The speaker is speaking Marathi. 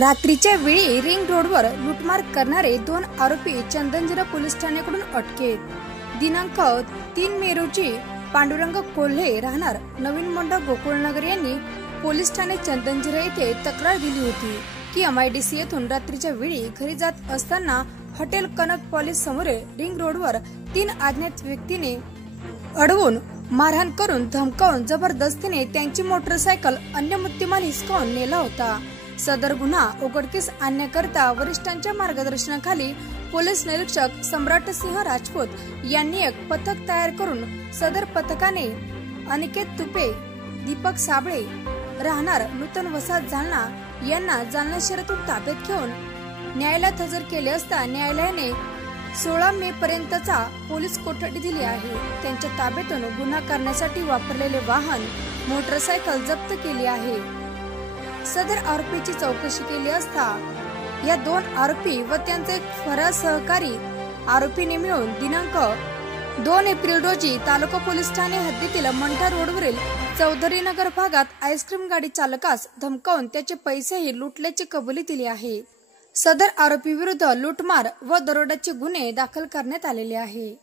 रात्रीच्या वेळी रिंग रोडवर लूटमार करणारे 2 आरोपी चंदनजिरा पोलीस ठाण्याकडून अटकेत। दिनांक 3 मे रोजी पांडुरंग कोल्हे राहणार नवीन मोंढा गोकुळनगर यांनी पोलीस ठाणे चंदनजिरा येथे तक्रार दिली होती की MIDC येथून रात्रीच्या वेळी घरी जात असताना हॉटेल कनक पॉलिस समोरील रिंग रोडवर 3 अज्ञात व्यक्तीने अडवून मारहाण करून धमकावून जबरदस्तीने त्यांची मोटरसायकल अन्य मुद्देमाल हिसकावून नेला होता। सदर गुन्हा उघडकीस आणण्याकरता वरिष्ठांच्या मार्गदर्शनाखाली पोलीस निरीक्षक सम्राट सिंह राजपूत यांनी एक पथक तयार करून सदर पथकाने अनिकेत तुपे, दीपक साबळे राहणार नूतन वसाहत जालना यांना जालना शहरातून ताब्यात घेऊन न्यायालयात हजर केले असता न्यायालयाने 16 मे पर्यंतचा पोलीस कोठडी दिली आहे। त्यांच्या ताब्यातून गुन्हा करण्यासाठी वापरलेले वाहन, मोटरसायकल जप्त केली आहे। सदर आरोपीची चौकशी केली असता या 2 आरोपी व त्यांचे एक फरार सहकारी आरोपीने मिळून दिनांक 2 एप्रिल रोजी तालुका पोलीस ठाणे हद्दीतील मंठा रोडवरील चौधरी नगर भागात आईस्क्रीम गाडी चालकास धमकावून त्याचे पैसेही लुटल्याची कबुली दिली आहे। सदर आरोपी विरुद्ध लूटमार व दरोड्याचे गुन्हे दाखल करण्यात आलेले आहे।